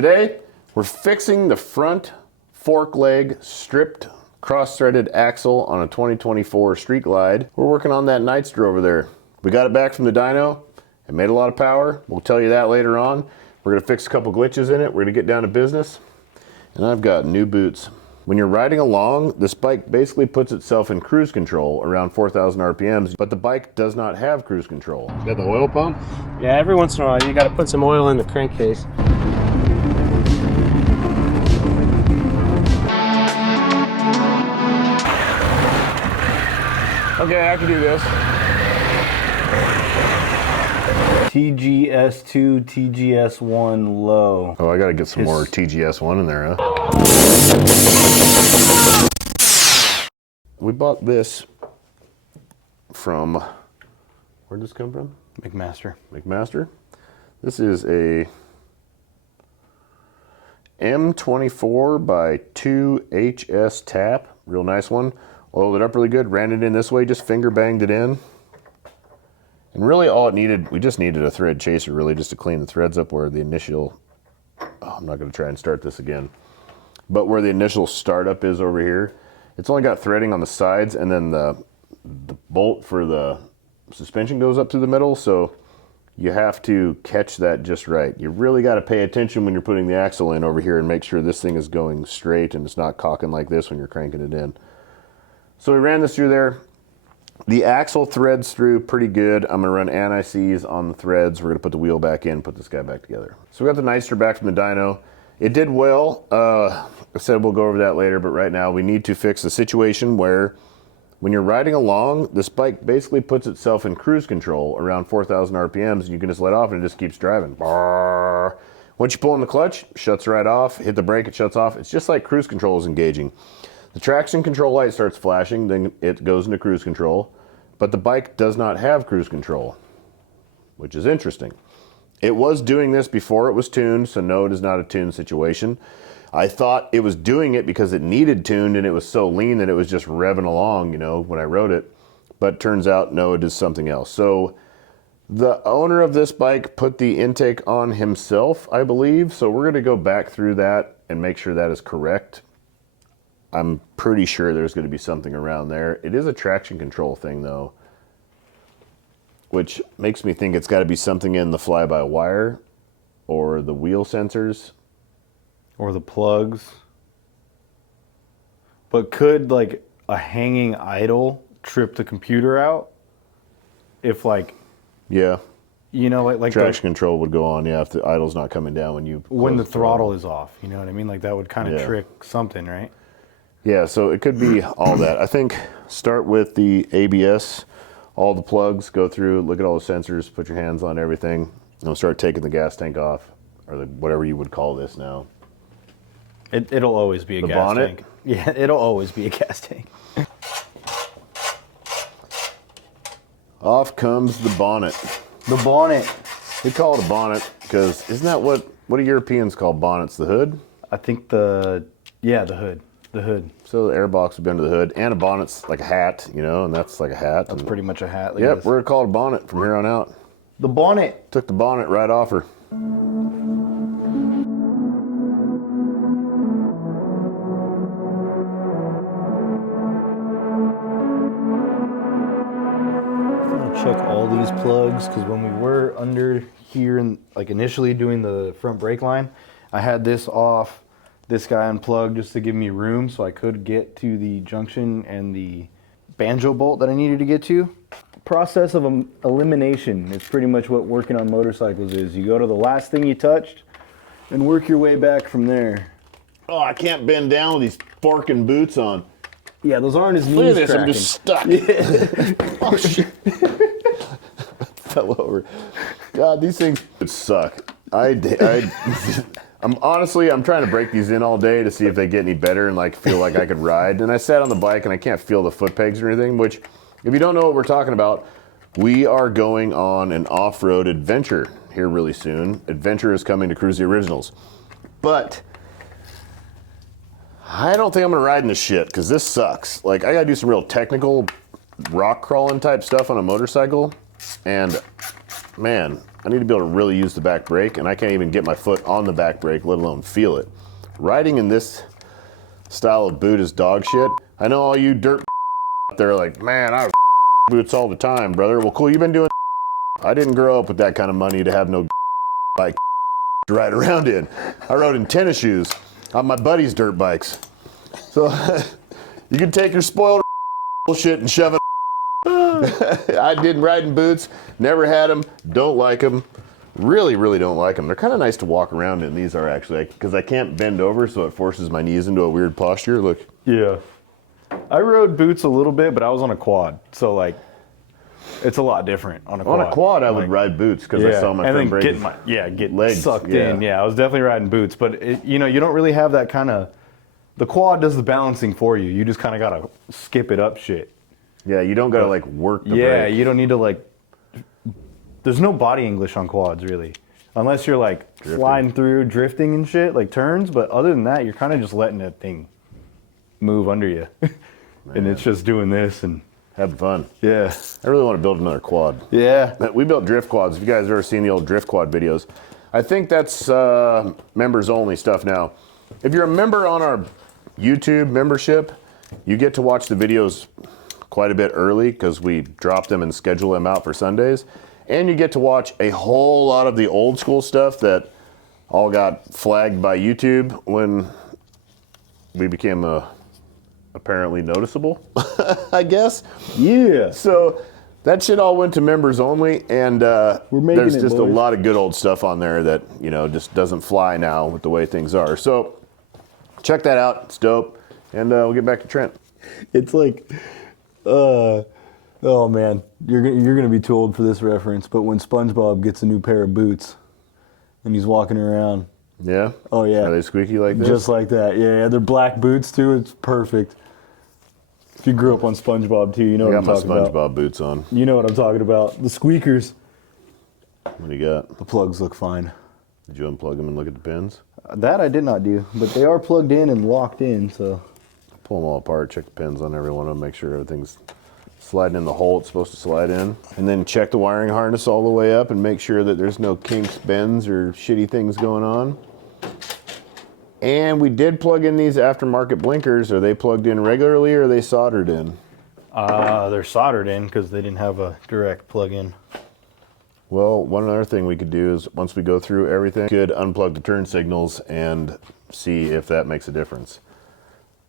Today, we're fixing the front fork leg stripped cross-threaded axle on a 2024 Street Glide. We're working on that Nightster over there. We got it back from the dyno. It made a lot of power. We'll tell you that later on. We're gonna fix a couple glitches in it. We're gonna get down to business. And I've got new boots. When you're riding along, this bike basically puts itself in cruise control around 4,000 RPMs, but the bike does not have cruise control. You got the oil pump? Yeah, every once in a while you gotta put some oil in the crankcase. Okay, I can do this. TGS2, TGS1 low. Oh, I gotta get some more TGS1 in there, huh? We bought this from, where'd this come from? McMaster. McMaster. This is a M24 by 2 HS tap. Real nice one. Oiled it up really good, ran it in this way, just finger banged it in. And really all it needed, we just needed a thread chaser really just to clean the threads up where the initial, I'm not gonna try and start this again, but where the initial startup is over here. It's only got threading on the sides, and then the bolt for the suspension goes up through the middle, so you have to catch that just right. You really gotta pay attention when you're putting the axle in over here and make sure this thing is going straight and it's not cocking like this when you're cranking it in. So we ran this through there. The axle threads through pretty good. I'm gonna run anti-seize on the threads. We're gonna put the wheel back in, put this guy back together. So we got the Nightster back from the dyno. It did well. I said we'll go over that later, but right now we need to fix the situation where when you're riding along, this bike basically puts itself in cruise control around 4,000 RPMs, and you can just let off and it just keeps driving. Once you pull in the clutch, it shuts right off. Hit the brake, it shuts off. It's just like cruise control is engaging. The traction control light starts flashing, then it goes into cruise control, but the bike does not have cruise control, which is interesting. It was doing this before it was tuned, so no, it is not a tuned situation. I thought it was doing it because it needed tuned and it was so lean that it was just revving along, you know, when I rode it, but turns out, no, it is something else. So the owner of this bike put the intake on himself, I believe, so we're gonna go back through that and make sure that is correct. I'm pretty sure there's going to be something around there. It is a traction control thing though, which makes me think it's got to be something in the fly-by-wire or the wheel sensors. Or the plugs. But could like a hanging idle trip the computer out? If like... Yeah. You know, like traction control would go on, yeah, if the idle's not coming down when the throttle is off, you know what I mean? Like that would kind of trick something, right? Yeah, so it could be all that. I think start with the ABS, all the plugs, go through, look at all the sensors, put your hands on everything, and we'll start taking the gas tank off, or whatever you would call this now. It'll always be a gas bonnet? tank. Yeah, it'll always be a gas tank. Off comes the bonnet. The bonnet. We call it a bonnet because isn't that what do Europeans call bonnets? The hood? I think the hood. The hood. So the air box would be under the hood, and a bonnet's like a hat, you know, and that's like a hat. That's pretty much a hat. Like yep, we're gonna call it a bonnet from here on out. The bonnet. Took the bonnet right off her. Check all these plugs because when we were under here and like initially doing the front brake line, I had this off, this guy unplugged just to give me room so I could get to the junction and the banjo bolt that I needed to get to. Process of elimination is pretty much what working on motorcycles is. You go to the last thing you touched and work your way back from there. Oh, I can't bend down with these forking boots on. Yeah, those aren't as knees Look at this, cracking. I'm just stuck. Yeah. Oh shit. Fell over. God, these things would suck. I'm trying to break these in all day to see if they get any better and like feel like I could ride. And I sat on the bike and I can't feel the foot pegs or anything, which if you don't know what we're talking about, we are going on an off-road adventure here really soon. Adventure is coming to Kruesi Originals. But I don't think I'm gonna ride in this shit because this sucks. Like I gotta do some real technical rock crawling type stuff on a motorcycle. And man, I need to be able to really use the back brake, and I can't even get my foot on the back brake, let alone feel it. Riding in this style of boot is dog shit. I know all you dirt out there are like, man, I boots all the time, brother. Well, cool, you've been doing. I didn't grow up with that kind of money to have no bike to ride around in. I rode in tennis shoes on my buddy's dirt bikes. So you can take your spoiled bullshit and shove it. I didn't ride in boots, never had them, don't like them. Really, really don't like them. They're kind of nice to walk around in. These are actually, because I can't bend over, so it forces my knees into a weird posture. Look. Yeah. I rode boots a little bit, but I was on a quad, so like, it's a lot different on a quad. On a quad, I would ride boots because I saw my friend break get legs sucked in. Yeah, I was definitely riding boots, but it, you know, you don't really have that kind of. The quad does the balancing for you. You just kind of gotta skip it up, shit. Yeah, you don't gotta like work the Yeah, brake. you don't need to like. There's no body English on quads really, unless you're like sliding through, drifting and shit, like turns. But other than that, you're kind of just letting that thing move under you, and it's just doing this and having fun. yeah. I really want to build another quad. Yeah. We built drift quads. If you guys have ever seen the old drift quad videos, I think that's members only stuff now. If you're a member on our YouTube membership, you get to watch the videos quite a bit early because we drop them and schedule them out for Sundays. And you get to watch a whole lot of the old school stuff that all got flagged by YouTube when we became apparently noticeable, I guess. Yeah. So that shit all went to members only, and there's just a lot of good old stuff on there that, you know, just doesn't fly now with the way things are. So check that out. It's dope. And we'll get back to Trent. It's like, oh man, you're gonna be too old for this reference, but when SpongeBob gets a new pair of boots and he's walking around. Yeah? Oh yeah. Are they squeaky like this? Just like that. Yeah, they're black boots too. It's perfect. If you grew up on SpongeBob too, you know what I'm talking about. I got my SpongeBob boots on. You know what I'm talking about. The squeakers. What do you got? The plugs look fine. Did you unplug them and look at the pins? That I did not do, but they are plugged in and locked in, so. Pull them all apart, check the pins on every one of them, make sure everything's sliding in the hole it's supposed to slide in. And then check the wiring harness all the way up and make sure that there's no kinks, bends, or shitty things going on. And we did plug in these aftermarket blinkers. Are they plugged in regularly or are they soldered in? They're soldered in because they didn't have a direct plug-in. Well, one other thing we could do is once we go through everything, we could unplug the turn signals and see if that makes a difference.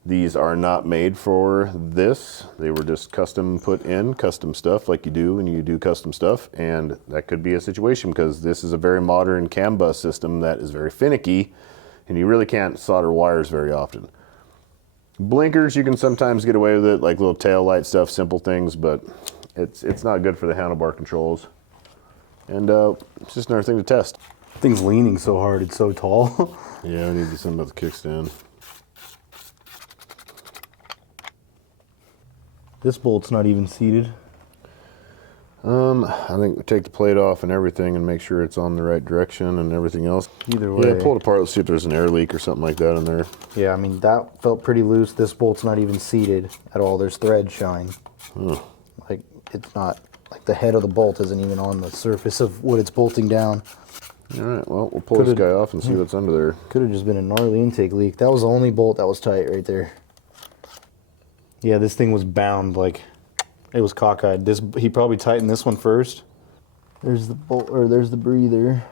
These are not made for this. They were just custom put in, custom stuff like you do when you do custom stuff. And that could be a situation because this is a very modern CAN bus system that is very finicky and you really can't solder wires very often. Blinkers, you can sometimes get away with it, like little tail light stuff, simple things, but it's not good for the handlebar controls. And it's just another thing to test. Thing's leaning so hard, it's so tall. Yeah, we need to do something about the kickstand. This bolt's not even seated. I think we take the plate off and everything and make sure it's on the right direction and everything else. Either way. Yeah, pull it apart. Let's see if there's an air leak or something like that in there. Yeah, I mean, that felt pretty loose. This bolt's not even seated at all. There's thread showing. Like, it's not, like the head of the bolt isn't even on the surface of what it's bolting down. All right, well, we'll pull this guy off and see what's under there. Could have just been a gnarly intake leak. That was the only bolt that was tight right there. Yeah, this thing was bound, like, it was cockeyed. He probably tightened this one first. There's the bolt, or there's the breather.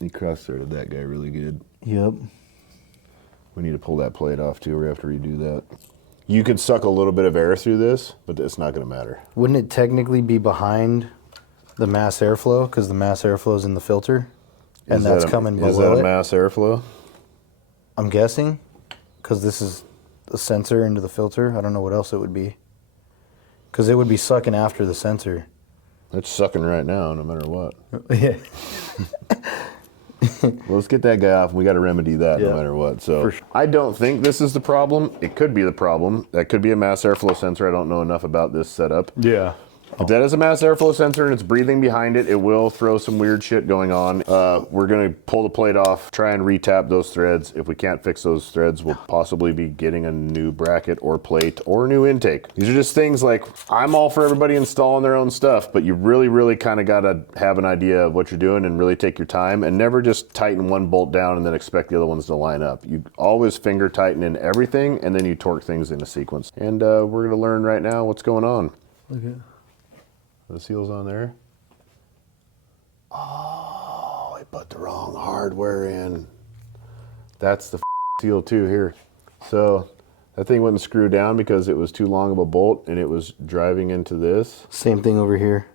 He cross-threaded that guy really good. Yep. We need to pull that plate off too. We have to redo that. You could suck a little bit of air through this, but it's not going to matter. Wouldn't it technically be behind the mass airflow because the mass airflow is in the filter, and that's coming below it? Is that a mass airflow? I'm guessing, because this is the sensor into the filter. I don't know what else it would be, because it would be sucking after the sensor. It's sucking right now, no matter what. Yeah. Well, let's get that guy off, and we got to remedy that no matter what. So I don't think this is the problem. It could be the problem. That could be a mass airflow sensor. I don't know enough about this setup. Yeah. If that is a mass airflow sensor and it's breathing behind it, it will throw some weird shit going on. We're gonna pull the plate off, try and retap those threads. If we can't fix those threads, we'll possibly be getting a new bracket or plate or new intake. These are just things like, I'm all for everybody installing their own stuff, but you really, really kind of gotta have an idea of what you're doing and really take your time and never just tighten one bolt down and then expect the other ones to line up. You always finger tighten in everything and then you torque things in a sequence. And we're gonna learn right now what's going on. Okay. The seal's on there. Oh, I put the wrong hardware in. That's the seal too here. So that thing wouldn't screw down because it was too long of a bolt and it was driving into this. Same thing over here.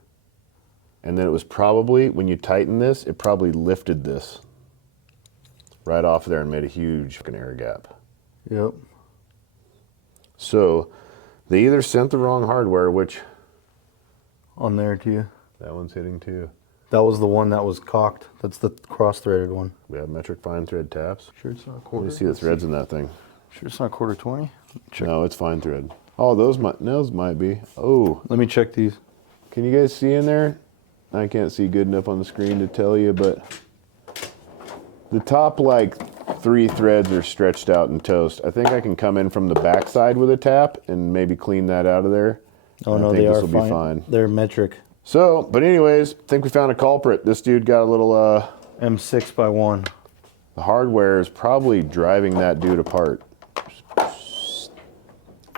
And then it was probably, when you tighten this, it probably lifted this right off there and made a huge fucking air gap. Yep. So they either sent the wrong hardware, which On there too. that one's hitting too. That was the one that was cocked. That's the cross-threaded one. We have metric fine thread taps. Sure it's not a Let quarter? me see the threads in that thing. Sure it's not quarter 20? Check. No, it's fine thread. Oh, those might be. Oh, Let me check these. can you guys see in there? I can't see good enough on the screen to tell you, but the top like 3 threads are stretched out and toast. I think I can come in from the back side with a tap and maybe clean that out of there. Oh I no, think they this are will fine. be fine. They're metric. So, but anyways, I think we found a culprit. This dude got a little, M6 by 1. the hardware is probably driving that dude apart.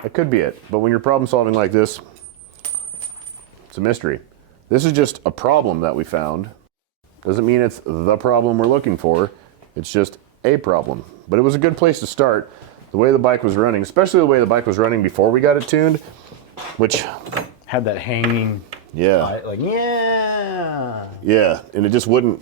That could be it. But when you're problem solving like this, it's a mystery. This is just a problem that we found. Doesn't mean it's the problem we're looking for. It's just a problem. But it was a good place to start. The way the bike was running, especially the way the bike was running before we got it tuned, which, Had that hanging, yeah. like, yeah. Yeah, and it just wouldn't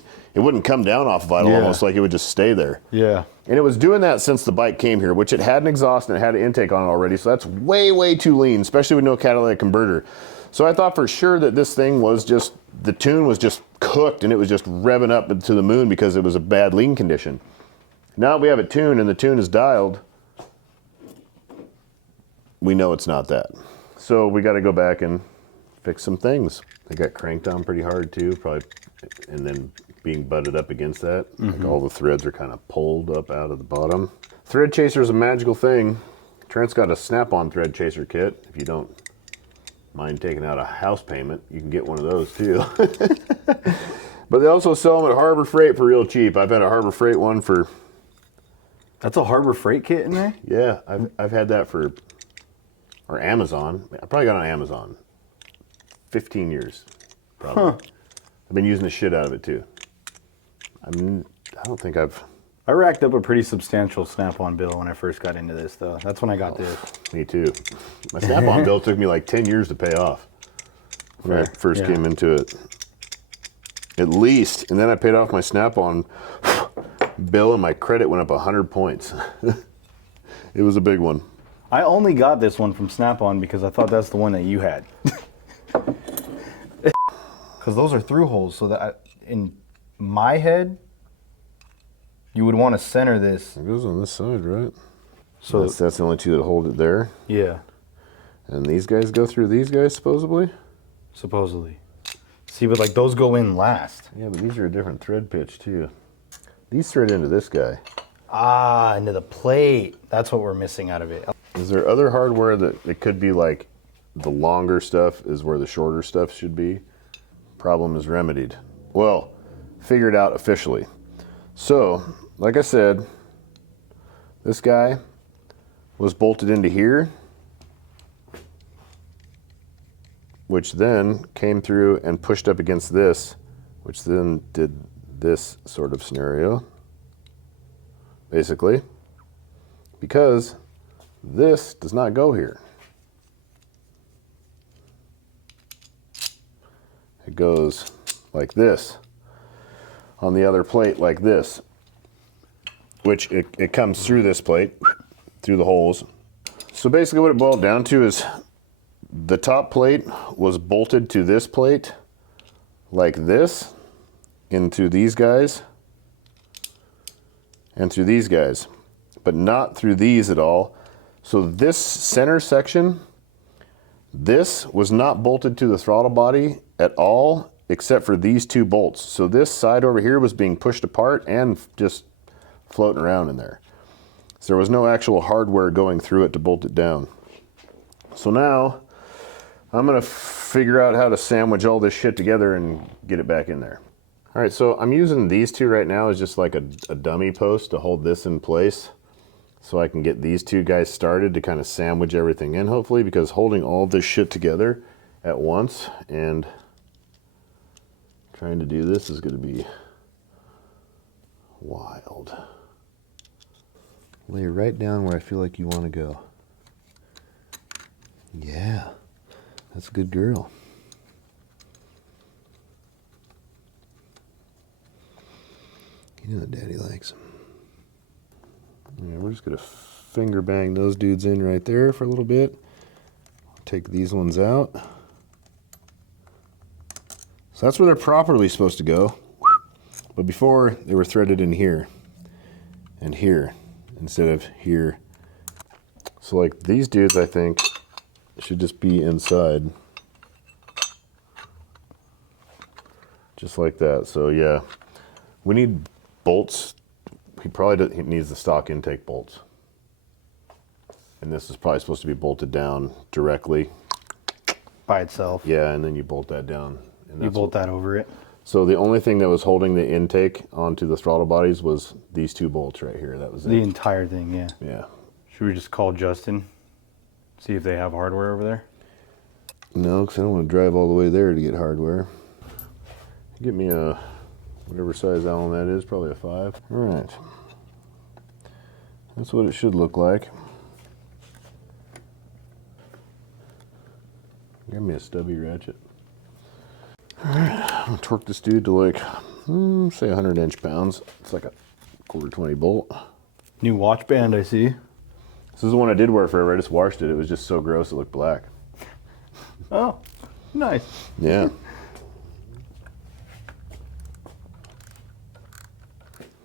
come down off of idle, Yeah. almost like it would just stay there. Yeah. And it was doing that since the bike came here, which it had an exhaust and it had an intake on it already, so that's way, way too lean, especially with no catalytic converter. So I thought for sure that this thing was just, the tune was just cooked and it was just revving up to the moon because it was a bad lean condition. Now that we have it tuned and the tune is dialed, we know it's not that. So we got to go back and fix some things. They got cranked on pretty hard too, probably, and then being butted up against that. Like all the threads are kind of pulled up out of the bottom. Thread chaser is a magical thing. Trent's got a snap-on thread chaser kit. If you don't mind taking out a house payment, you can get one of those too. But they also sell them at Harbor Freight for real cheap. I've had a Harbor Freight one for, That's a Harbor Freight kit in there? yeah, I've had that for, or Amazon. I probably got it on Amazon. 15 years, probably. Huh. I've been using the shit out of it too. I don't think I've, I racked up a pretty substantial Snap-on bill when I first got into this, though. That's when I got this. me too. My Snap-on bill took me like 10 years to pay off when I Fair, first yeah. came into it. At least. And then I paid off my Snap-on bill and my credit went up 100 points. It was a big one. I only got this one from Snap-on because I thought that's the one that you had. Because those are through holes, so that in my head, you would want to center this. It goes on this side, right? So That's the only two that hold it there. yeah, And these guys go through these guys, supposedly? supposedly. See, but like those go in last. Yeah, but these are a different thread pitch, too. These thread into this guy. Ah, into the plate. That's what we're missing out of it. Is there other hardware that it could be like the longer stuff is where the shorter stuff should be? Problem is remedied. Well, figured out officially. So, like I said, this guy was bolted into here, which then came through and pushed up against this, which then did this sort of scenario, basically, because this does not go here. It goes like this on the other plate, like this, which it comes through this plate, through the holes. So basically what it boiled down to is the top plate was bolted to this plate like this, into these guys, and through these guys, but not through these at all. So this center section, This was not bolted to the throttle body at all, except for these two bolts. So this side over here was being pushed apart and just floating around in there. So there was no actual hardware going through it to bolt it down. So now I'm gonna figure out how to sandwich all this shit together and get it back in there. All right, so I'm using these two right now as just like a dummy post to hold this in place, so I can get these two guys started to kind of sandwich everything in, hopefully, because holding all this shit together at once and trying to do this is going to be wild. Lay right down where I feel like you want to go. Yeah, that's a good girl. You know what Daddy likes. Yeah, we're just going to finger bang those dudes in right there for a little bit. Take these ones out. So that's where they're properly supposed to go. But before, they were threaded in here and here instead of here. So like these dudes, I think, should just be inside. Just like that. So yeah, we need bolts. He needs the stock intake bolts. And this is probably supposed to be bolted down directly. By itself. Yeah, and then you bolt that down. And You bolt that over it. So the only thing that was holding the intake onto the throttle bodies was these two bolts right here. That was The it. entire thing, yeah. Yeah. Should we just call Justin? See if they have hardware over there? No, because I don't want to drive all the way there to get hardware. Get me a, whatever size Allen that is, probably a 5. All right. That's what it should look like. Give me a stubby ratchet. All right, I'm gonna torque this dude to like, say 100 inch-pounds. It's like a 1/4-20 bolt. New watch band, I see. This is the one I did wear forever. I just washed it. It was just so gross it looked black. Oh, nice. Yeah.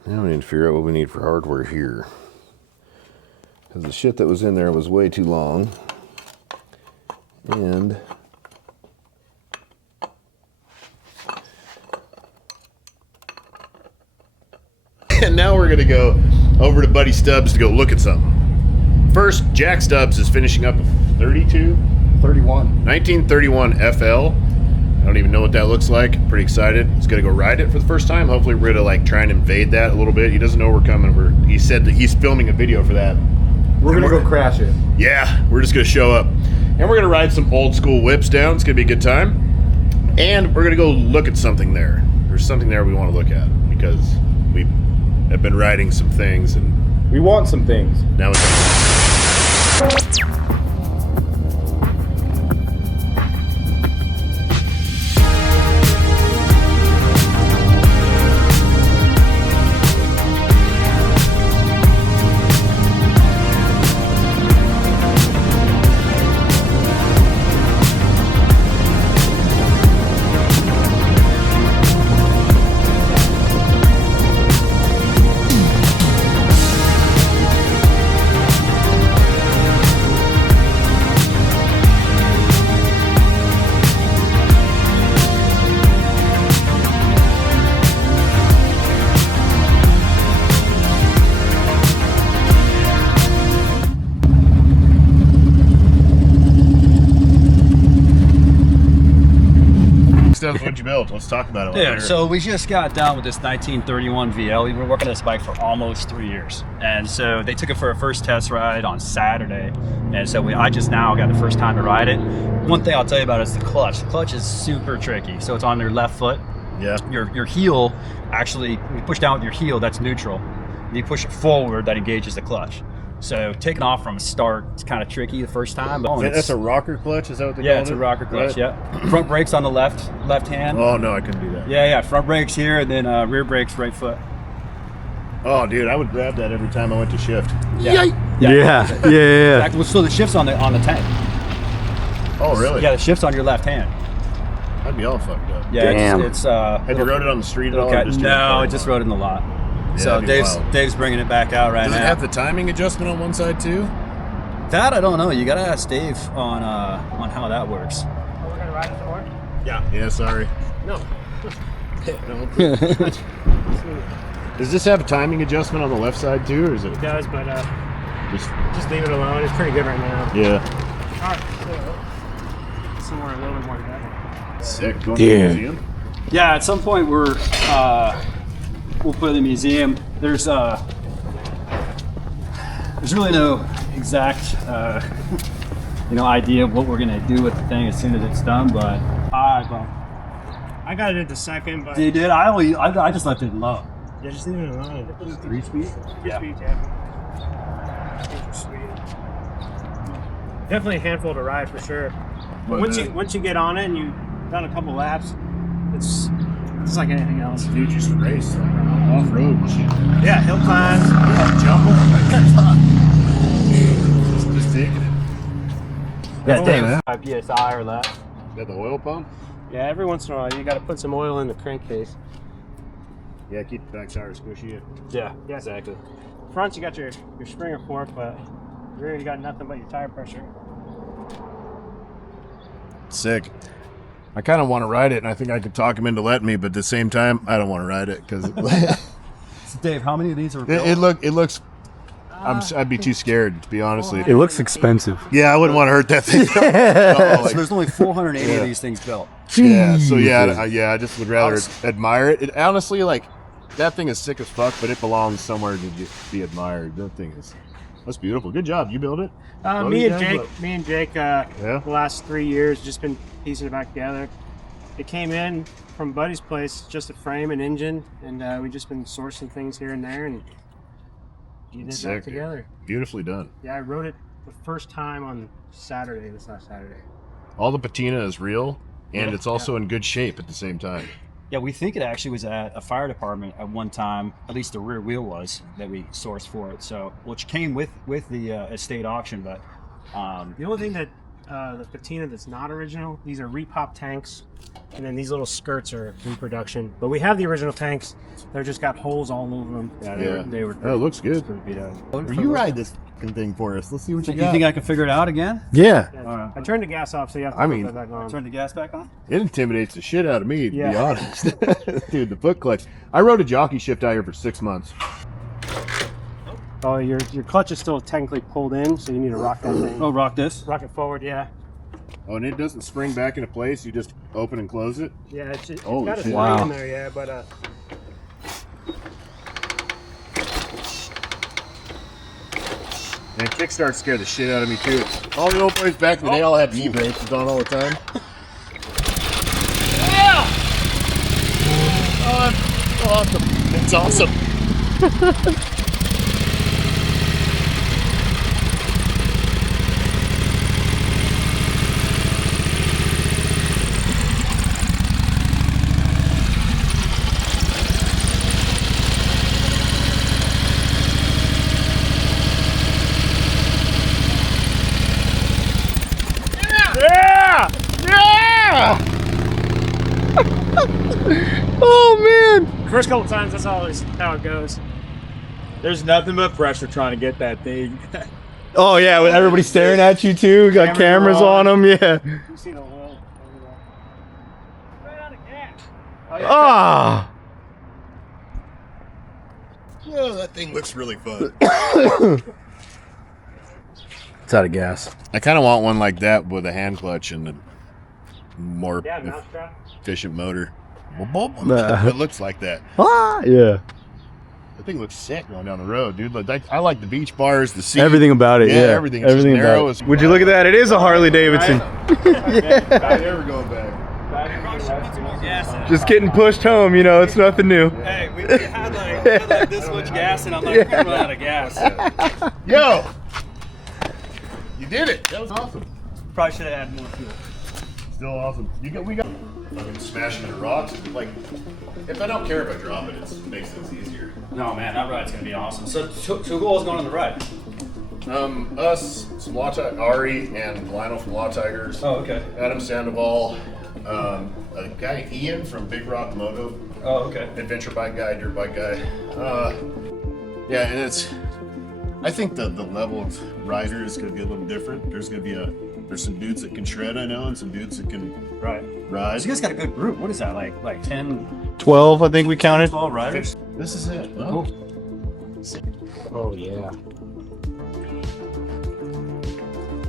Now we need to figure out what we need for hardware here. Because the shit that was in there was way too long. And now we're going to go over to Buddy Stubbs to go look at something. First, Jack Stubbs is finishing up a 1931 FL. I don't even know what that looks like. Pretty excited. He's gonna go ride it for the first time. Hopefully we're gonna like try and invade that a little bit. He doesn't know we're coming. He said that he's filming a video for that. We're gonna go crash it. Yeah, we're just gonna show up. And we're gonna ride some old school whips down. It's gonna be a good time. And we're gonna go look at something there. There's something there we wanna look at because we have been riding some things and We want some things. now it's Stubbs, what'd you build? Let's talk about it. Dude, so we just got done with this 1931 VL. We've been working on this bike for almost 3 years. And so they took it for a first test ride on Saturday. And so I just now got the first time to ride it. One thing I'll tell you about is the clutch. The clutch is super tricky. So it's on your left foot. Yeah. Your heel, actually, when you push down with your heel, that's neutral. When you push it forward, that engages the clutch. So taking off from a start, it's kind of tricky the first time. But That's a rocker clutch, is that what they call it? yeah, it's a rocker clutch, Right. yeah. Front brakes on the left hand. Oh no, I couldn't do that. Yeah, front brakes here, and then rear brakes right foot. Oh dude, I would grab that every time I went to shift. Yeah. Exactly. So the shift's on the tank. Oh really? Yeah, the shift's on your left hand. I'd be all fucked up. Yeah, Damn. it's Have you rode it on the street at all? or just in the no, parking I just lot? rode it in the lot. Yeah, So that'd be wild. Dave's bringing it back out right Does now. it have the timing adjustment on one side too? That I don't know. You gotta ask Dave on how that works. We're gonna ride it some more? Yeah, sorry. No. Does this have a timing adjustment on the left side too, or is it It does, but just... just leave it alone. It's pretty good right now. Yeah. Alright, so somewhere a little bit more than that. Sick. Going to the museum? Yeah, at some point we'll put it in the museum. There's really no exact idea of what we're gonna do with the thing as soon as it's done, but I got it at the second, but you did. I just left it low. yeah, just leave it alone. 3-speed? Yeah. Sweet. Definitely a handful to ride for sure. But once you get on it and you've done a couple laps, it's like anything else. Dude, just race off-road. Yeah, hill climbs. Jump. Just taking it. Yeah, Dave. 5 psi or less. Got the oil pump? Yeah, every once in a while you got to put some oil in the crankcase. Yeah, keep the back tire squishy. Yeah, exactly. Front you got your Springer fork, but rear you got nothing but your tire pressure. Sick. I kind of want to ride it, and I think I could talk him into letting me, but at the same time, I don't want to ride it because So Dave, how many of these are built? it looks. I'd be too scared, to be honest with It you. looks expensive. Yeah, I wouldn't want to hurt that thing. So there's only 480 of these things built. Yeah, so I just would rather admire it. Honestly, like, that thing is sick as fuck, but it belongs somewhere to be admired. That's beautiful. Good job. You built it? Me and Jake, Yeah? the last 3 years, just been piecing it back together. It came in from Buddy's place, just a frame and engine, and we just been sourcing things here and there, and you did Sick, that together. Beautifully done. Yeah, I rode it the first time on Saturday, this last Saturday. All the patina is real, and it's also in good shape at the same time. Yeah, we think it actually was at a fire department at one time. At least the rear wheel was that we sourced for it. So, which came with the estate auction. But The only thing that the patina that's not original, these are repop tanks, and then these little skirts are reproduction. But we have the original tanks. They're just got holes all over them. Yeah. They were Oh, it looks good. pretty beat up. You ride this fucking thing for us. Let's see what you you got. think I can figure it out again? Yeah. Yeah, I turned the gas off, so you have to I put mean, that back on. Turn the gas back on. It intimidates the shit out of me, to be Yeah. honest. Dude, the foot clutch. I rode a jockey shift out here for 6 months. Oh, your clutch is still technically pulled in, so you need to rock that thing. Oh, rock this. Rock it forward, yeah. Oh, and it doesn't spring back into place. You just open and close it. Yeah, it's Holy got a shit. spring Wow. in there, yeah, but And kickstart scared the shit out of me too. All the old boys back in the day all had knee brakes. It's on all the time. Yeah! Oh, it's awesome. It's awesome. Yeah! Yeah! Oh man! first couple times, that's always how it goes. There's nothing but pressure trying to get that thing. Oh yeah, with everybody staring at you too. Got cameras on them. Yeah. You see the oil over there. Right out of gas. Ah. Oh, that thing looks really fun. It's out of gas. I kind of want one like that with a hand clutch and a more Yeah, mousetrap. efficient motor. It looks like that. Ah. Yeah. The thing looks sick going down the road, dude. Like, I like the beach bars, the seat. Everything about it. Yeah, Yeah. everything. It's just narrow about as it. Would you look at that? It is a Harley Davidson. I never going back. Just getting pushed home. You know, it's nothing new. Hey, we had like this much gas, and I'm like, I'm out of gas. Yo! You did it. That was awesome. Probably should have had more fuel. Still awesome. We got fucking smashing into rocks. Like, if I don't care if I drop it, it makes things easier. No, man, that ride's gonna be awesome. So who all is going on the ride? Us, some Law Ari and Lionel from Law Tigers. Oh, okay. Adam Sandoval, a guy Ian from Big Rock Moto, Oh, okay. adventure bike guy, dirt bike guy. Yeah, and I think the level of rider is going to be a little different. There's going to be there's some dudes that can shred, I know, and some dudes that can ride. So you guys got a good group. What is that, like 10, 12, I think we counted. 12 riders? This is it. Oh. Oh yeah.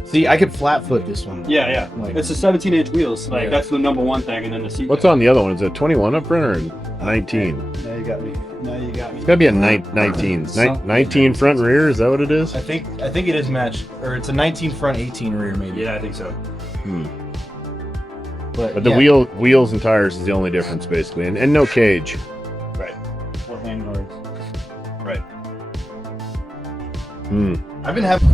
See, I could flat foot this one. Yeah. Like- It's the 17-inch wheels. Like Yeah. that's the number one thing, and then the seat. What's on the other one? Is it 21 up front or 19? Now you got me. It's got to be a 19. 19 front and rear, is that what it is? I think it is matched, or it's a 19 front, 18 rear, maybe. Yeah, I think so. But the yeah. wheels and tires is the only difference, basically. And no cage. Right. Or hand guards. Right. I've been having.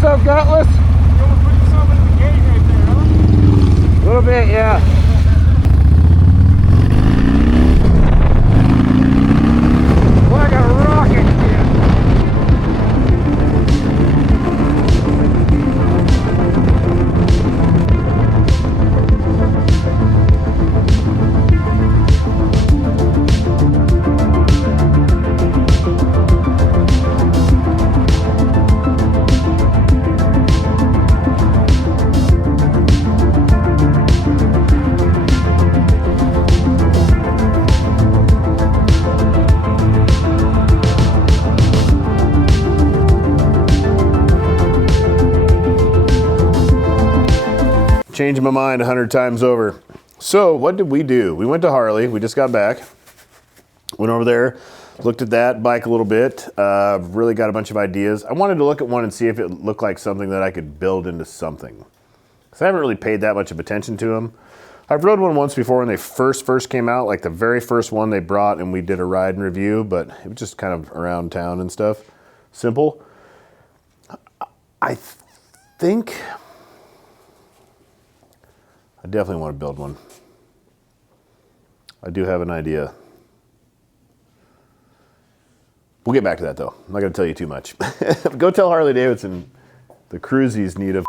So gutless? You almost put yourself into the gate right there, huh? A little bit, yeah. Like a rocket ship. Changing my mind 100 times over. So what did we do? We went to Harley. We just got back. Went over there, looked at that bike a little bit. Really got a bunch of ideas. I wanted to look at one and see if it looked like something that I could build into something. Because I haven't really paid that much of attention to them. I've rode one once before when they first came out, like the very first one they brought, and we did a ride and review, but it was just kind of around town and stuff. Simple. I think I definitely want to build one. I do have an idea. We'll get back to that though. I'm not going to tell you too much. Go tell Harley Davidson the Kruesis need a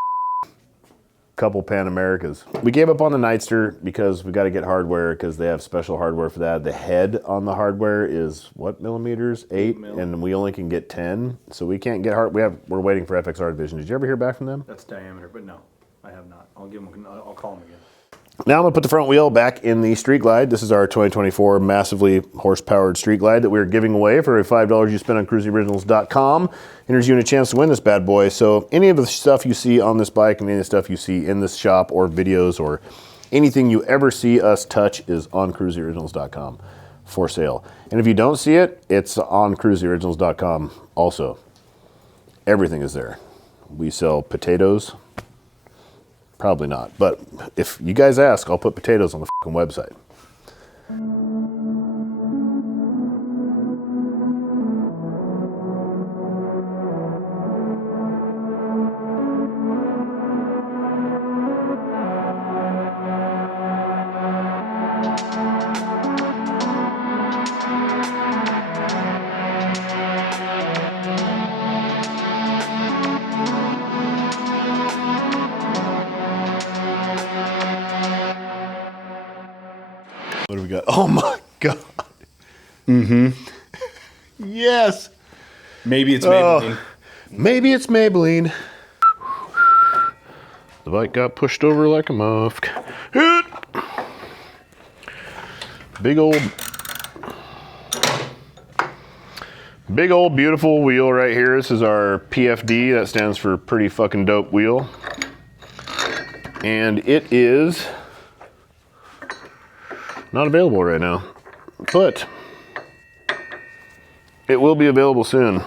couple Pan Americas. We gave up on the Nightster because we got to get hardware because they have special hardware for that. The head on the hardware is what millimeters? 8, and we only can get 10, so we can't get we're waiting for FXR Division. Did you ever hear back from them? That's diameter, but no, I have not. I'll call them again. Now I'm going to put the front wheel back in the Street Glide. This is our 2024 massively horse-powered Street Glide that we're giving away for every $5 you spend on KruesiOriginals.com. Enters you in a chance to win this bad boy. So any of the stuff you see on this bike and any of the stuff you see in this shop or videos or anything you ever see us touch is on KruesiOriginals.com for sale. And if you don't see it, it's on KruesiOriginals.com also. Everything is there. We sell potatoes. Probably not, but if you guys ask, I'll put potatoes on the fucking website. What do we got? Oh my God. Mm-hmm. Yes. Maybe it's Maybelline. Maybe it's Maybelline. The bike got pushed over like a muff. Big old beautiful wheel right here. This is our PFD. That stands for pretty fucking dope wheel. And it is not available right now, but it will be available soon.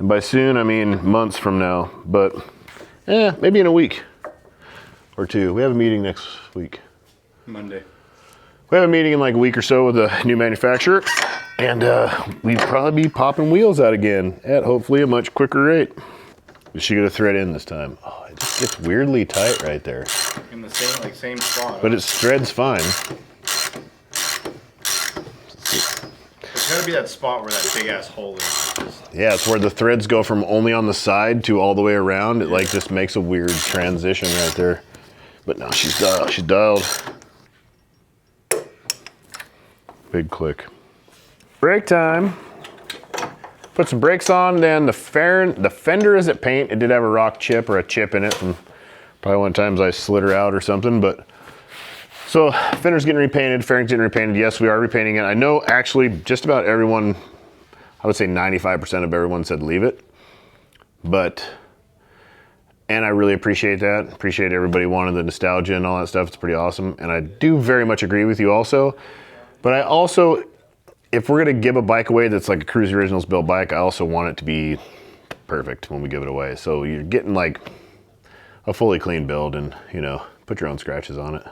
And by soon, I mean months from now, but maybe in a week or two. We have a meeting next week. Monday. We have a meeting in like a week or so with a new manufacturer, and we'd probably be popping wheels out again at hopefully a much quicker rate. Is she gonna thread in this time? Oh, it just gets weirdly tight right there. In the same spot. But it threads fine. It's gotta be that spot where that big ass hole is. Yeah, it's where the threads go from only on the side to all the way around. It like just makes a weird transition right there. But no, she's dialed. She's dialed. Big click. Brake time. Put some brakes on, then the fender isn't paint. It did have a rock chip or a chip in it from probably one of the times I slid her out or something, but so fender's getting repainted, fairing's getting repainted. Yes, we are repainting it. I know actually just about everyone, I would say 95% of everyone said leave it, and I really appreciate that. Appreciate everybody wanting the nostalgia and all that stuff. It's pretty awesome. And I do very much agree with you also, but I also, if we're gonna give a bike away that's like a Kruesi Originals built bike, I also want it to be perfect when we give it away. So you're getting like a fully clean build and, you know, put your own scratches on it.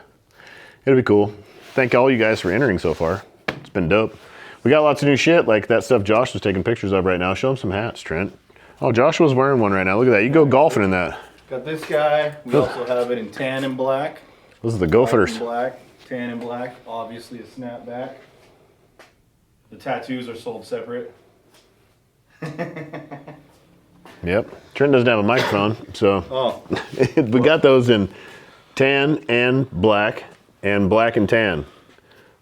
It'll be cool. Thank all you guys for entering so far. It's been dope. We got lots of new shit, like that stuff Josh was taking pictures of right now. Show him some hats, Trent. Oh, Joshua's wearing one right now. Look at that. You go golfing in that. Got this guy. We also have it in tan and black. Those are the Go-Fitters. Black, tan and black. Obviously a snapback. The tattoos are sold separate. Yep. Trent doesn't have a microphone, so Oh. we got those in tan and black and tan.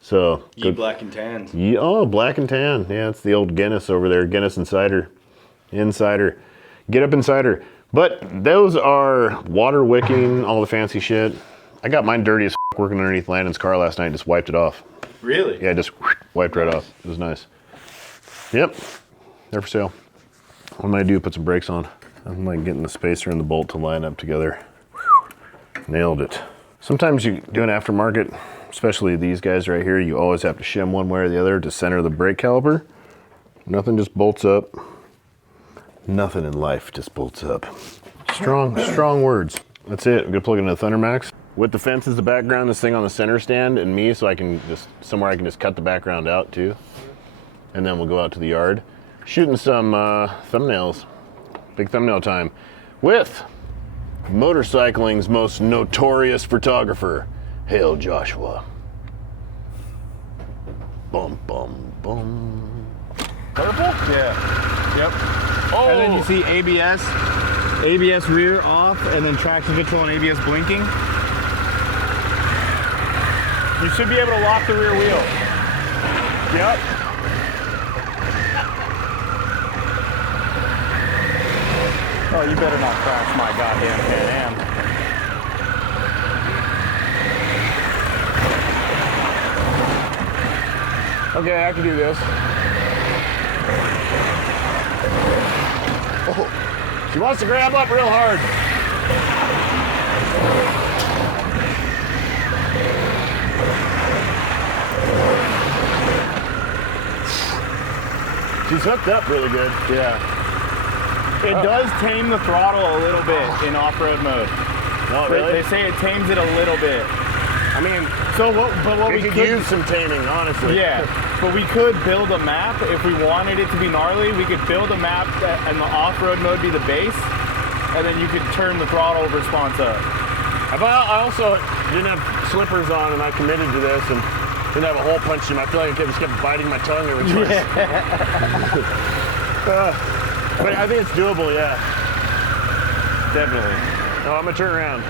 So Ye black and tans. Oh, black and tan. Yeah, it's the old Guinness over there. Guinness Insider. Insider. Get up Insider. But those are water wicking, all the fancy shit. I got mine dirty as f working underneath Landon's car last night and just wiped it off. Really? Yeah, just wiped right off. It was nice. Yep. They're for sale. What am I gonna do? Put some brakes on. I'm like getting the spacer and the bolt to line up together. Nailed it. Sometimes you do an aftermarket, especially these guys right here, you always have to shim one way or the other to center the brake caliper. Nothing just bolts up. Nothing in life just bolts up. Strong words. That's it. I'm gonna plug it into the Thundermax. With the fence as the background, this thing on the center stand, and me, so I can just, somewhere I can just cut the background out too. And then we'll go out to the yard. Shooting some thumbnails. Big thumbnail time. With motorcycling's most notorious photographer, Hail Joshua. Bum, bum, bum. Purple? Yeah. Yep. Oh! And then you see ABS rear off, and then traction control and ABS blinking. You should be able to lock the rear wheel. Yep. Oh, you better not crash my goddamn Pan Am. Okay, I can do this. Oh, she wants to grab up real hard. She's hooked up really good. Yeah. It does tame the throttle a little bit in off-road mode. Oh, really? They say it tames it a little bit. I mean, what we could use some taming, honestly. Yeah, but we could build a map if we wanted it to be gnarly. We could build a map and the off-road mode be the base, and then you could turn the throttle response up. I also didn't have slippers on, and I committed to this, and didn't have a hole punched in. I feel like I just kept biting my tongue every time. But I think it's doable, yeah. Definitely. Oh, I'm gonna turn around.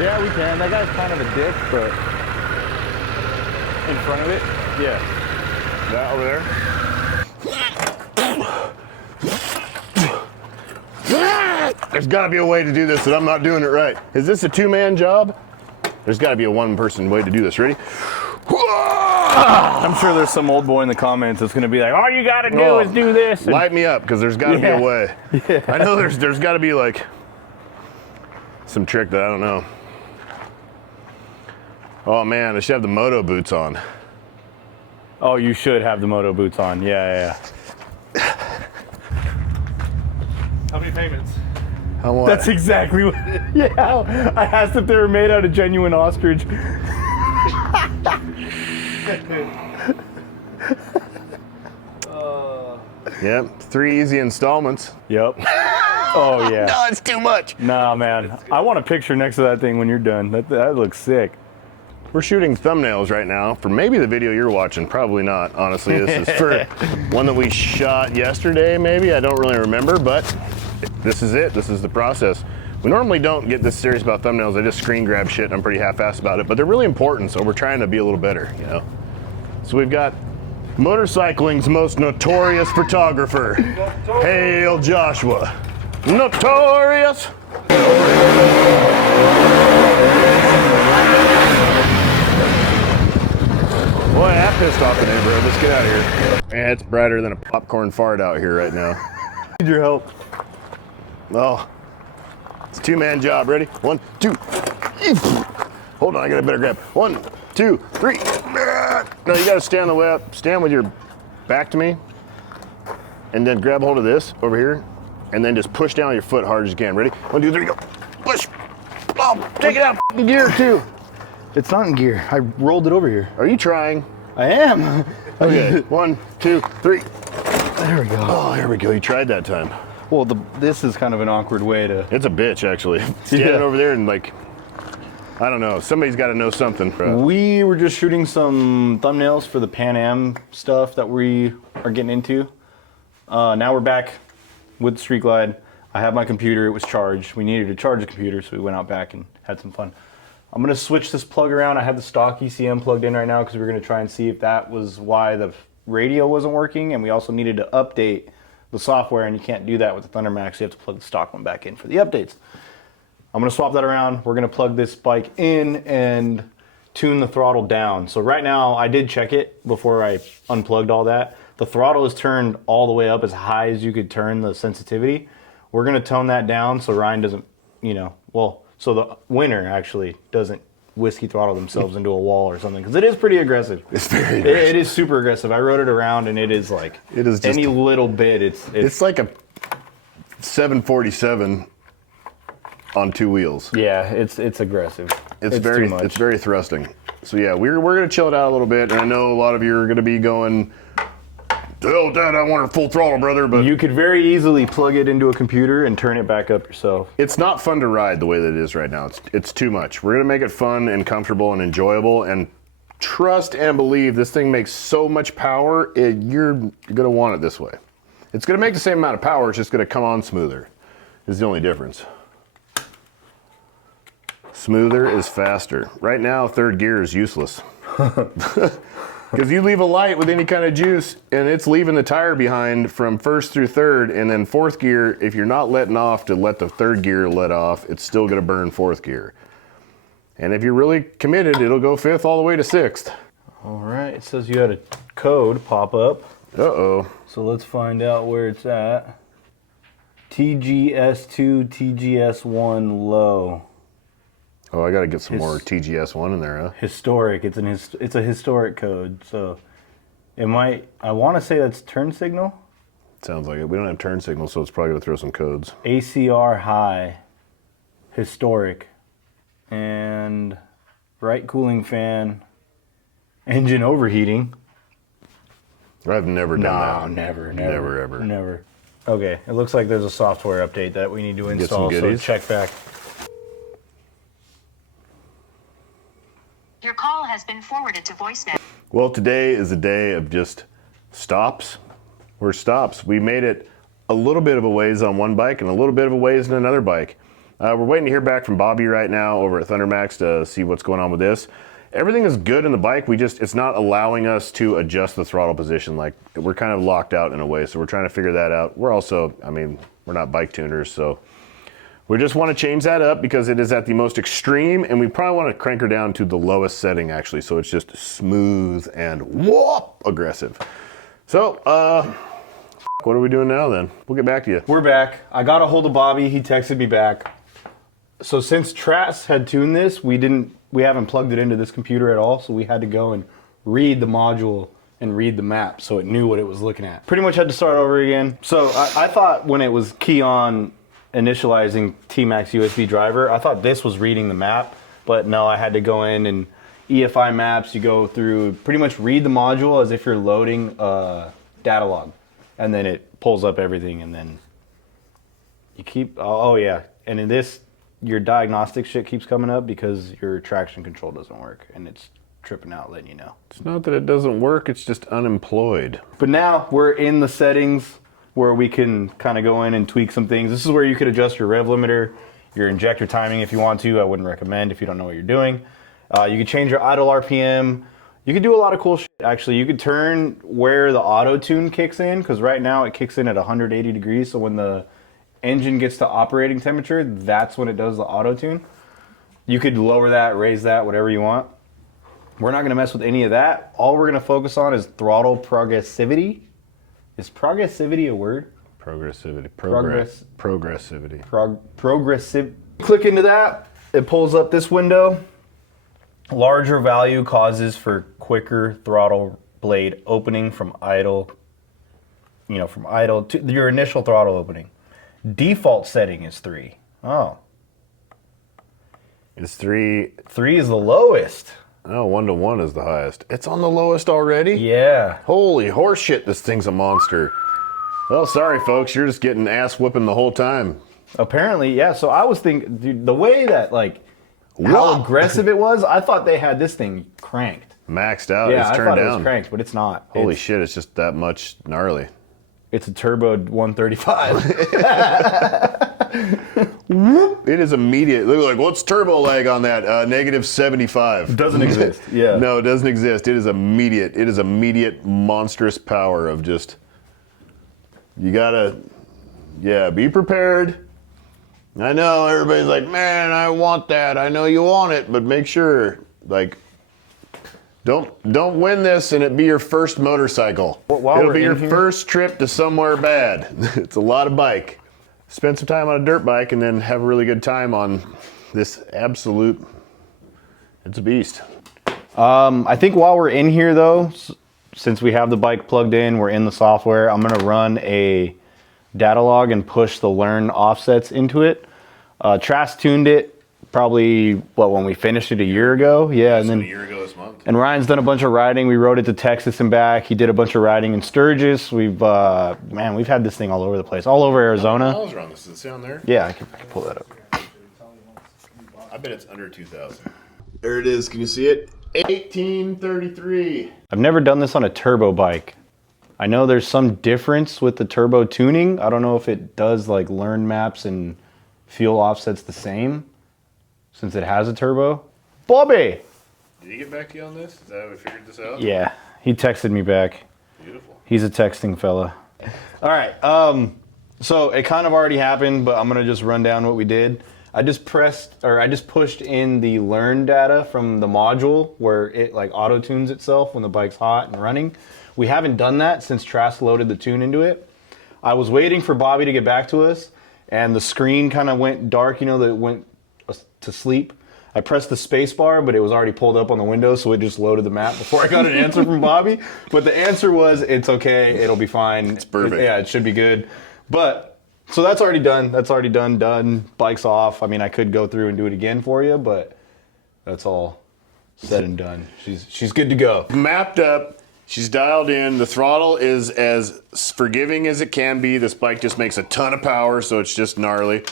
Yeah, we can. That guy's kind of a dick, but in front of it, yeah. That over there? There's gotta be a way to do this that I'm not doing it right. Is this a two-man job? There's gotta be a one-person way to do this. Ready? I'm sure there's some old boy in the comments that's gonna be like, all you gotta do is do this. Light me up, because there's gotta be a way. Yeah. I know there's gotta be like some trick that I don't know. Oh man, I should have the moto boots on. Oh, you should have the moto boots on. Yeah. How many payments? How much? That's exactly what. Yeah, I asked if they were made out of genuine ostrich. Yep, 3 easy installments. Yep. Oh yeah. No, it's too much. Nah, man. I want a picture next to that thing when you're done. That looks sick. We're shooting thumbnails right now for maybe the video you're watching. Probably not, honestly. This is for one that we shot yesterday, maybe. I don't really remember, but this is it. This is the process. We normally don't get this serious about thumbnails. I just screen grab shit and I'm pretty half-assed about it, but they're really important, so we're trying to be a little better, you know? So we've got motorcycling's most notorious photographer, Hail Joshua. Notorious! Boy, that pissed off the neighborhood. Let's get out of here. Man, it's brighter than a popcorn fart out here right now. Need your help. Oh, it's a 2-man job. Ready? 1, 2. Hold on, I got a better grab. 1, 2, 3. No, you gotta stand the way up. Stand with your back to me. And then grab hold of this over here. And then just push down your foot hard as you can. Ready? 1, 2, 3, go. Push. Oh, take it out in gear too. It's not in gear. I rolled it over here. Are you trying? I am. Okay, 1, 2, 3. There we go. Oh, there we go. You tried that time. Well, this is kind of an awkward way to. It's a bitch, actually. Standing over there and like, I don't know. Somebody's got to know something. We were just shooting some thumbnails for the Pan Am stuff that we are getting into. Now we're back with the Street Glide. I have my computer. It was charged. We needed to charge the computer, so we went out back and had some fun. I'm going to switch this plug around. I have the stock ECM plugged in right now because we're going to try and see if that was why the radio wasn't working, and we also needed to update the software, and you can't do that with the Thundermax. You have to plug the stock one back in for the updates. I'm going to swap that around. We're going to plug this bike in and tune the throttle down. So right now, I did check it before I unplugged all that. The throttle is turned all the way up as high as you could turn the sensitivity. We're going to tone that down so Ryan doesn't, so the winner actually doesn't whiskey throttle themselves into a wall or something, because it is pretty aggressive. It's very aggressive. It is super aggressive. I rode it around and it is like, it is just, any little bit, it's like a 747 on 2 wheels. Yeah, it's aggressive. It's very thrusting. So yeah, we're gonna chill it out a little bit, and I know a lot of you are gonna be going, "Oh, Dad, I want a full throttle, brother." But you could very easily plug it into a computer and turn it back up yourself. It's not fun to ride the way that it is right now. It's too much. We're gonna make it fun and comfortable and enjoyable, and trust and believe this thing makes so much power. You're gonna want it this way. It's gonna make the same amount of power. It's just gonna come on smoother. Is the only difference. Smoother is faster. Right now, 3rd gear is useless. Because you leave a light with any kind of juice and it's leaving the tire behind from 1st through 3rd, and then 4th gear, if you're not letting off to let the 3rd gear let off, it's still gonna burn 4th gear. And if you're really committed, it'll go 5th all the way to 6th. All right, it says you had a code pop up. Uh-oh. So let's find out where it's at. TGS2, TGS1 low. Oh, I gotta get some more TGS1 in there, huh? Historic. It's a historic code. So it might. I want to say that's turn signal. Sounds like it. We don't have turn signal, so it's probably gonna throw some codes. ACR high, historic, and right cooling fan, engine overheating. I've never done that. Never. Okay, it looks like there's a software update that we need to install. So check back. Your call has been forwarded to voicemail. Well, today is a day of just stops. We're stops. We made it a little bit of a ways on one bike and a little bit of a ways in another bike. We're waiting to hear back from Bobby right now over at Thundermax to see what's going on with this. Everything is good in the bike. It's not allowing us to adjust the throttle position. Like, we're kind of locked out in a way, so we're trying to figure that out. We're also, we're not bike tuners, so we just want to change that up because it is at the most extreme, and we probably want to crank her down to the lowest setting, actually, so it's just smooth and whoop aggressive. So, what are we doing now then? We'll get back to you. We're back. I got a hold of Bobby. He texted me back. So since Trass had tuned this, we haven't plugged it into this computer at all, so we had to go and read the module and read the map so it knew what it was looking at. Pretty much had to start over again. So I thought when it was key on initializing T-Max USB driver, I thought this was reading the map, but no, I had to go in and EFI maps. You go through, pretty much read the module as if you're loading a data log. And then it pulls up everything, and then you keep, oh yeah. And in this, your diagnostic shit keeps coming up because your traction control doesn't work, and it's tripping out, letting you know. It's not that it doesn't work, it's just unemployed. But now we're in the settings where we can kind of go in and tweak some things. This is where you could adjust your rev limiter, your injector timing if you want to. I wouldn't recommend if you don't know what you're doing. You could change your idle RPM. You could do a lot of cool shit, actually. You could turn where the auto tune kicks in, because right now it kicks in at 180 degrees, so when the engine gets to operating temperature, that's when it does the auto tune. You could lower that, raise that, whatever you want. We're not gonna mess with any of that. All we're gonna focus on is throttle progressivity. Is progressivity a word? Progressivity. Progressivity. Progressive. Click into that, it pulls up this window. Larger value causes for quicker throttle blade opening from idle, from idle to your initial throttle opening. Default setting is 3. Oh. It's 3. 3 is the lowest. Oh, 1 to 1 is the highest. It's on the lowest already? Yeah. Holy horseshit, this thing's a monster. Well, sorry folks, you're just getting ass whooping the whole time. Apparently, yeah. So I was thinking, dude, the way that, how aggressive it was, I thought they had this thing cranked. Maxed out, Yeah, it's I turned thought down. it was cranked, but it's not. Holy shit, it's just that much gnarly. It's a turbo 135. It is immediate. Look, like, what's turbo lag on that? Negative 75. Doesn't exist. Yeah. No, it doesn't exist. It is immediate. It is immediate monstrous power of just, you gotta, be prepared. I know everybody's like, man, I want that. I know you want it, but make sure, don't win this and it be your first motorcycle. It'll be your first trip to somewhere bad. It's a lot of bike. Spend some time on a dirt bike and then have a really good time on this absolute, it's a beast. I think while we're in here though, since we have the bike plugged in, we're in the software, I'm gonna run a data log and push the learn offsets into it. Trask tuned it probably, when we finished it a year ago? Yeah, and then a year ago this month. And Ryan's done a bunch of riding. We rode it to Texas and back. He did a bunch of riding in Sturgis. We've had this thing all over the place, all over Arizona. How many miles are on this? Does it say on there? Yeah, I can pull that up. I bet it's under 2,000. There it is. Can you see it? 1833. I've never done this on a turbo bike. I know there's some difference with the turbo tuning. I don't know if it does learn maps and fuel offsets the same since it has a turbo. Bobby! Did he get back to you on this? Is that how we figured this out? Yeah, he texted me back. Beautiful. He's a texting fella. All right, so it kind of already happened, but I'm gonna just run down what we did. I just pushed in the learn data from the module where it auto tunes itself when the bike's hot and running. We haven't done that since Trask loaded the tune into it. I was waiting for Bobby to get back to us, and the screen kind of went dark, that went to sleep. I pressed the space bar, but it was already pulled up on the window, so it just loaded the map before I got an answer from Bobby. But the answer was, it's okay, it'll be fine. It's perfect. It should be good. But, so that's already done. That's already done. Bike's off. I mean, I could go through and do it again for you, but that's all said and done. She's good to go. Mapped up. She's dialed in. The throttle is as forgiving as it can be. This bike just makes a ton of power, so it's just gnarly.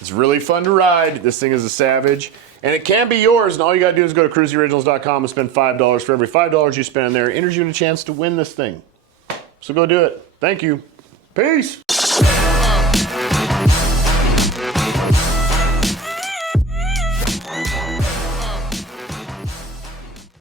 It's really fun to ride. This thing is a savage. And it can be yours, and all you gotta do is go to KruesiOriginals.com and spend $5. For every $5 you spend there, enters you in a chance to win this thing. So go do it. Thank you. Peace.